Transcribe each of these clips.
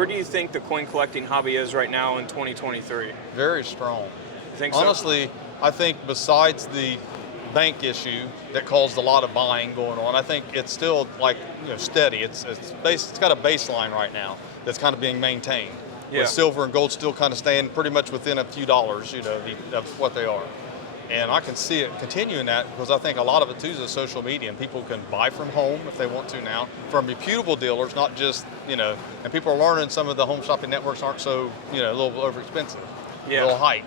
Where do you think the coin collecting hobby is right now in 2023? Very strong. You think Honestly, so? I think besides the bank issue that caused a lot of buying going on, I think it's still like steady. It's got a baseline right now that's kind of being maintained. Yeah. With silver and gold still kind of staying pretty much within a few dollars, of what they are. And I can see it continuing that because I think a lot of it too is social media, and people can buy from home if they want to now from reputable dealers, not just and people are learning some of the home shopping networks aren't so a little over expensive, a little hype,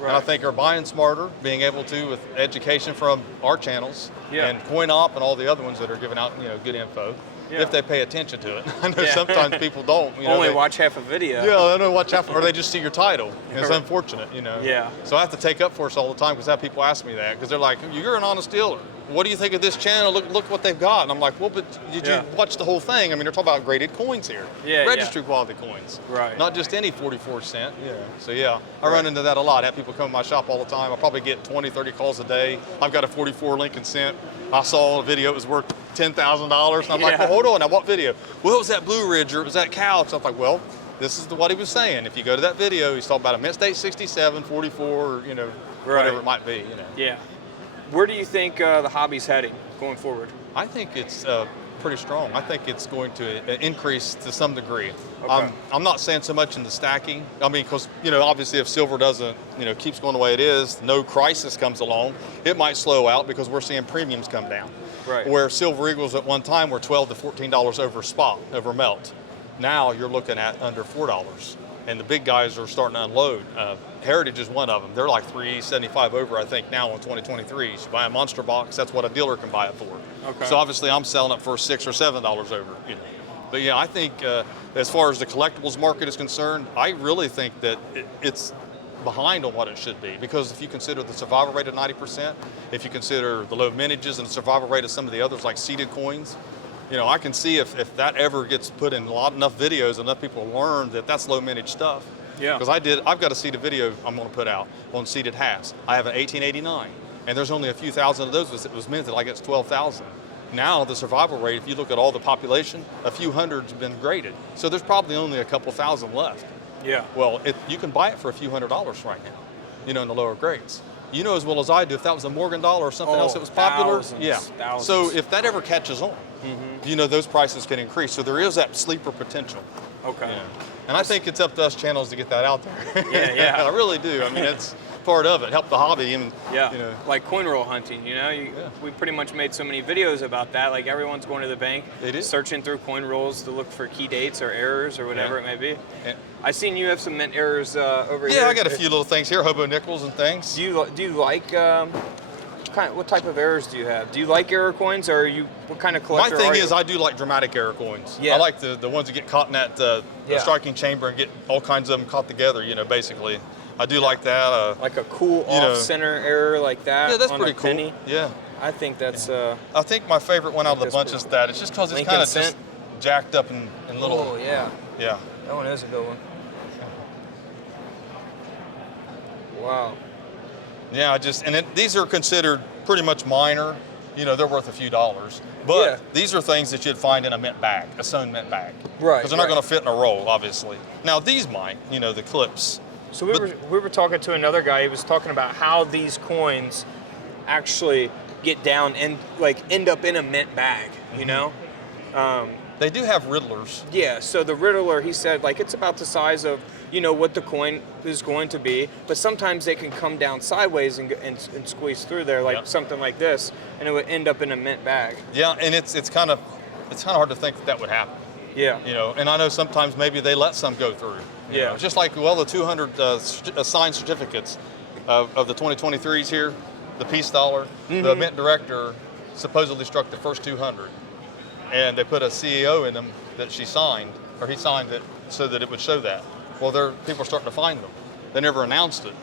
Right. And I think are buying smarter, being able to with education from our channels and CoinHELPu and all the other ones that are giving out good info. If they pay attention to it. I know sometimes people don't. Only watch half a video. Yeah, they don't watch half, or they just see your title. It's unfortunate, Yeah. So I have to take up for us all the time because I have people ask me that because they're like, "You're an honest dealer. What do you think of this channel? Look what they've got." And I'm like, "Well, but did you watch the whole thing? I mean, they're talking about graded coins here, registry quality coins, right? Not just any 44 cent." Yeah. So I run into that a lot. I have people come to my shop all the time. I probably get 20, 30 calls a day. I've got a 44 Lincoln Cent. I saw a video. It was worth $10,000. And I'm like, well, hold on. Now, what video? Well, it was that Blue Ridge or it was that cow. So I'm like, well, this is what he was saying. If you go to that video, he's talking about a mint state 67, 44, or, whatever it might be, Yeah. Where do you think the hobby's heading going forward? I think it's pretty strong. I think it's going to increase to some degree. Okay. I'm not saying so much in the stacking. I mean, because, obviously if silver doesn't, keeps going the way it is, no crisis comes along, it might slow out because we're seeing premiums come down. Right. Where silver eagles at one time were $12 to $14 over spot, over melt. Now you're looking at under $4. And the big guys are starting to unload. Heritage is one of them. They're like $375 over, I think, now in 2023. You buy a monster box, that's what a dealer can buy it for. Okay. So obviously I'm selling it for $6 or $7 over. But yeah, I think as far as the collectibles market is concerned, I really think that it's behind on what it should be, because if you consider the survival rate of 90%, if you consider the low mintages and the survival rate of some of the others like seeded coins, I can see if that ever gets put in enough videos, enough people learn that that's low mintage stuff. Yeah. Because I've got a seeded video I'm going to put out on seeded halves. I have an 1889, and there's only a few thousand of those that was minted, like it's 12,000. Now the survival rate, if you look at all the population, a few hundred's been graded. So there's probably only a couple thousand left. Yeah. Well, you can buy it for a few $100s right now, in the lower grades. You know as well as I do, if that was a Morgan dollar or something else that was popular, thousands. So if that ever catches on, those prices can increase. So there is that sleeper potential. Okay. Yeah. And I think it's up to us channels to get that out there. Yeah. I really do. I mean, it's part of it. Help the hobby. And, like coin roll hunting, we pretty much made so many videos about that. Like everyone's going to the bank, searching through coin rolls to look for key dates or errors or whatever it may be. Yeah. I seen you have some mint errors over here. Yeah, I got a few little things here, hobo nickels and things. Do you like what type of errors do you have? Do you like error coins, or what kind of collector? My thing is, I do like dramatic error coins. Yeah. I like the ones that get caught in that the striking chamber and get all kinds of them caught together. Basically, I do like that. Like a cool off-center error like that. Yeah, that's on pretty a cool. penny. Yeah. I think that's. I think my favorite one out of the bunch is that. It's just because it's kind of just jacked up and little. Oh yeah. Yeah. That one is a good one. Wow. Yeah, these are considered pretty much minor. They're worth a few dollars. But these are things that you'd find in a mint bag, a sewn mint bag. Right. Because they're not going to fit in a roll, obviously. Now these might, the clips. So we were talking to another guy. He was talking about how these coins actually get down and end up in a mint bag. They do have riddlers. Yeah. So the riddler, he said, it's about the size of what the coin is going to be, but sometimes they can come down sideways and squeeze through there, something like this, and it would end up in a mint bag. Yeah, and it's kind of hard to think that would happen. Yeah. And I know sometimes maybe they let some go through. Yeah. Just like the 200 signed certificates of the 2023s here, the peace dollar, the mint director supposedly struck the first 200, and they put a CEO in them that she signed, or he signed it so that it would show that. Well, people are starting to find them. They never announced it,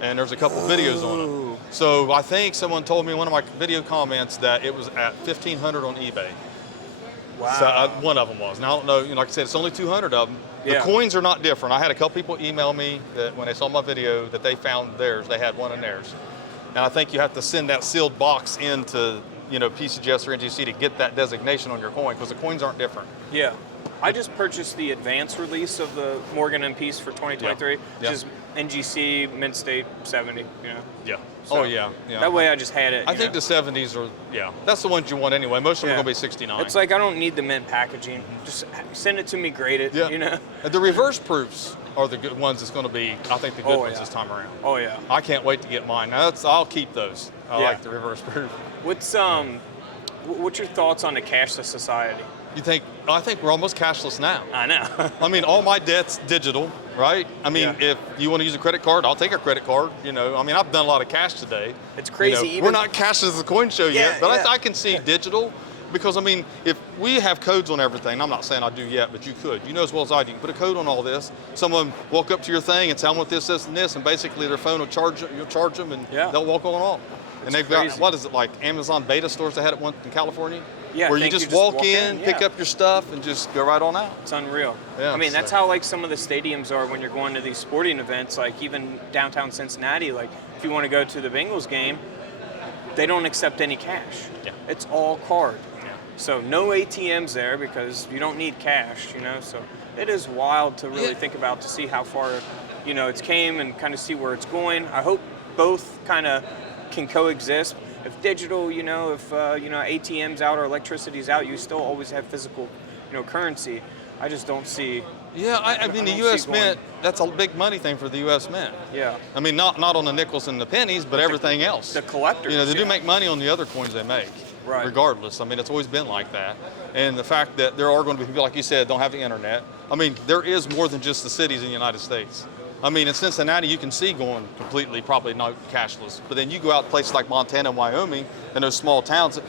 and there's a couple videos on it. So I think someone told me in one of my video comments that it was at $1,500 on eBay. Wow. So one of them was. Now I don't know. Like I said, it's only 200 of them. The coins are not different. I had a couple people email me that when they saw my video that they found theirs. They had one in theirs, and I think you have to send that sealed box into PCGS or NGC to get that designation on your coin because the coins aren't different. Yeah. I just purchased the advanced release of the Morgan M piece for 2023, which is NGC Mint State 70. You know. Yeah. So yeah. That way I just had it. I think the 70s are, that's the ones you want anyway. Most of them are going to be 69. It's like I don't need the mint packaging. Just send it to me, grade it, you know. The reverse proofs are the good ones that's going to be, I think, the good ones this time around. Oh, yeah. I can't wait to get mine. Now, I'll keep those. I like the reverse proof. What's your thoughts on the cashless society? I think we're almost cashless now. I know. I mean, all my debt's digital, right? I mean, if you want to use a credit card, I'll take a credit card, you know. I mean, I've done a lot of cash today. It's crazy. You know, we're not cashless as a coin show yet, but I can see digital because, I mean, if we have codes on everything, I'm not saying I do yet, but you could. You know as well as I do. You can put a code on all this. Someone walk up to your thing and say, I want this, this, and this, and basically their phone will you'll charge them, and they'll walk on off. And they've got, what is it, like Amazon beta stores? They had it one in California? Yeah, where you just walk in, pick up your stuff, and just go right on out. It's unreal. Yeah, I mean, that's how like some of the stadiums are when you're going to these sporting events, like even downtown Cincinnati. Like if you want to go to the Bengals game, they don't accept any cash. Yeah. It's all card. Yeah. So no ATMs there because you don't need cash, you know. So it is wild to really think about to see how far, you know, it's came and kind of see where it's going. I hope both kind of can coexist. If digital, you know, if ATM's out or electricity's out, you still always have physical, you know, currency. I just don't see. Yeah, I mean the U.S. Mint. That's a big money thing for the U.S. Mint. Yeah. I mean, not on the nickels and the pennies, but everything else. The collectors. You know, they do make money on the other coins they make. Right. Regardless, I mean, it's always been like that. And the fact that there are going to be people, like you said, don't have the internet. I mean, there is more than just the cities in the United States. I mean, in Cincinnati, you can see going completely, probably not cashless. But then you go out places like Montana and Wyoming, and those small towns,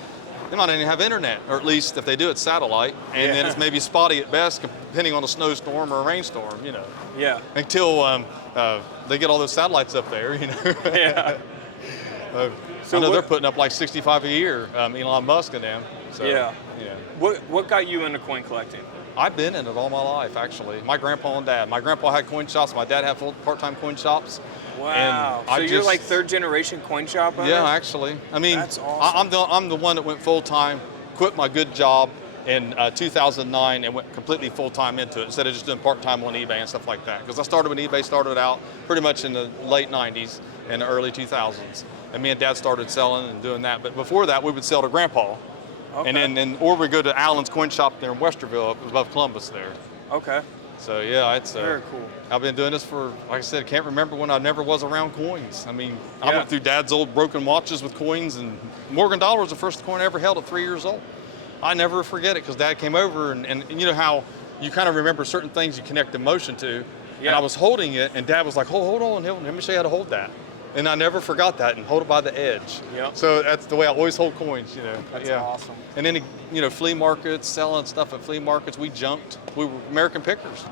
they might not even have internet, or at least if they do, it's satellite. And then it's maybe spotty at best, depending on a snowstorm or a rainstorm, you know. Yeah. Until they get all those satellites up there, you know. Yeah. So I know they're putting up like 65 a year, Elon Musk and them. So, yeah. What got you into coin collecting? I've been in it all my life, actually. My grandpa and dad. My grandpa had coin shops. My dad had part-time coin shops. Wow. So you're like third-generation coin shop owner? Yeah, actually. I mean, that's awesome. I'm the one that went full-time, quit my good job in 2009 and went completely full-time into it instead of just doing part-time on eBay and stuff like that. Because I started when eBay started out pretty much in the late 90s and the early 2000s. And me and Dad started selling and doing that. But before that, we would sell to Grandpa. Okay. And then or we go to Allen's Coin Shop there in Westerville, up above Columbus there. Okay. So yeah, it's very cool. I've been doing this for, like I said, can't remember when I never was around coins. I mean, I went through Dad's old broken watches with coins, and Morgan dollar was the first coin I ever held at 3 years old. I never forget it because Dad came over, and you know how you kind of remember certain things you connect emotion to. Yeah. And I was holding it, and Dad was like, hold on, let me show you how to hold that. And I never forgot that, and hold it by the edge. Yep. So that's the way I always hold coins, you know. That's awesome. And then, you know, flea markets, selling stuff at flea markets, we jumped. We were American pickers.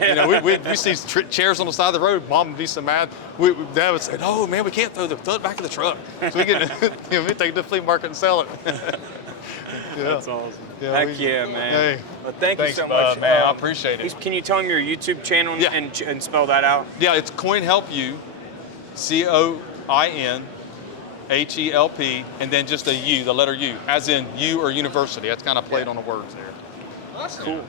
You know, we see chairs on the side of the road. Mom would be so mad. Dad would say, "Oh man, we can't throw it back in the truck." So we get, we take it to the flea market and sell it. That's awesome. Yeah, Heck yeah, man. Hey, well, thank you so much, man. I appreciate it. Can you tell them your YouTube channel and spell that out? Yeah, it's CoinHELPu, CoinHELP, and then just a U, the letter U, as in U or university. That's kind of played on the words there. That's cool.